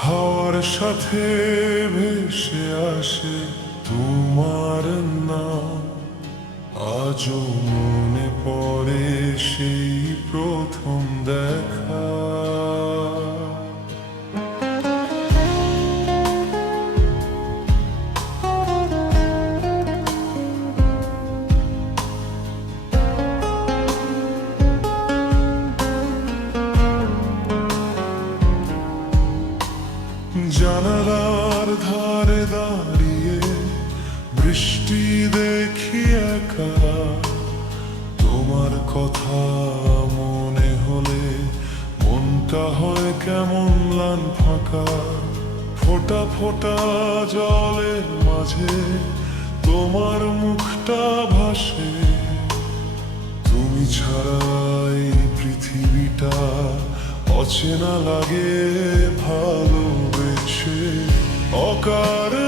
হাওয়ার সাথে ভেসে আসে মনে পড়ে সেই প্রথম দেখা। জানালার ধারে দাঁড়িয়ে বৃষ্টি দেখি একা। তোমার কথা মনে হলে মনটা হয় কেমন লান ফাঁকা। ফোটা ফোটা জলের মাঝে তোমার মুখটা ভাসে। তুমি ছাড়াই পৃথিবীটা অচেনা লাগে ভালোবেসে O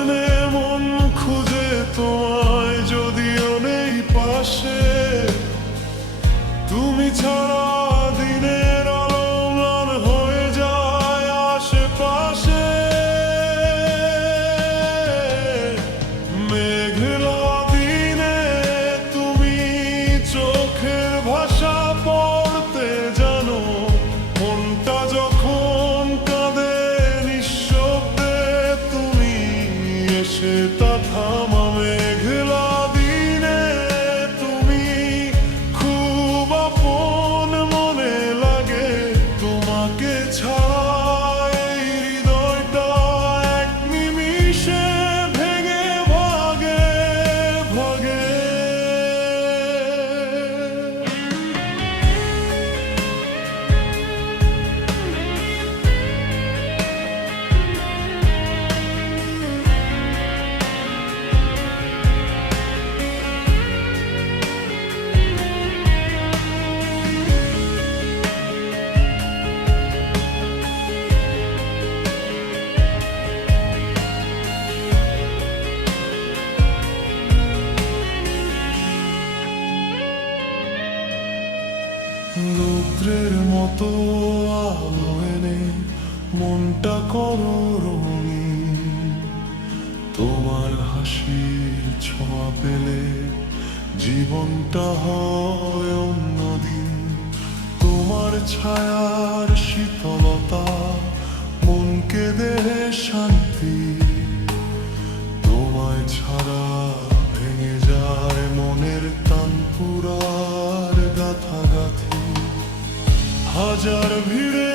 মতো আলো এনে মনটা করো রঙিন। তোমার হাসির ছোঁয়া পেলে জীবনটা হয় অন্যদিন। তোমার ছায়ার শীতলতা মনকে দেহে শান্তি হাজার ভিড়ে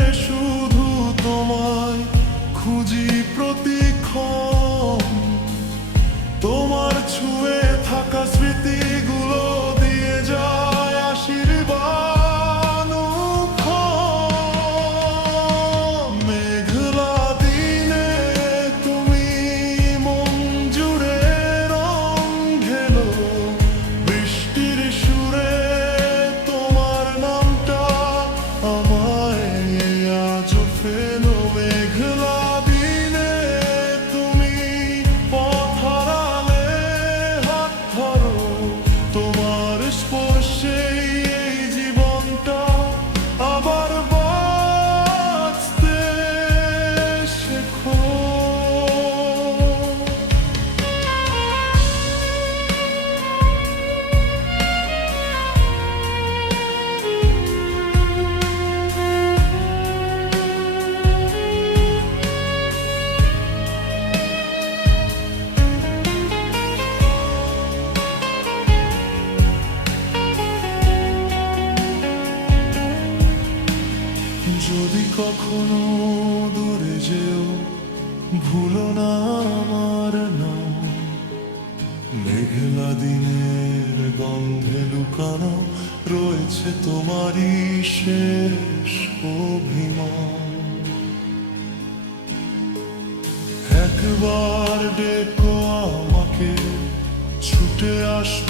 কখনো দূরে যেও, ভুলো না আমার নাম। মেঘলা দিনের গন্ধে লুকানো রয়েছে তোমারই শেষ অভিমান। একবার ডেকো আমাকে, ছুটে আসব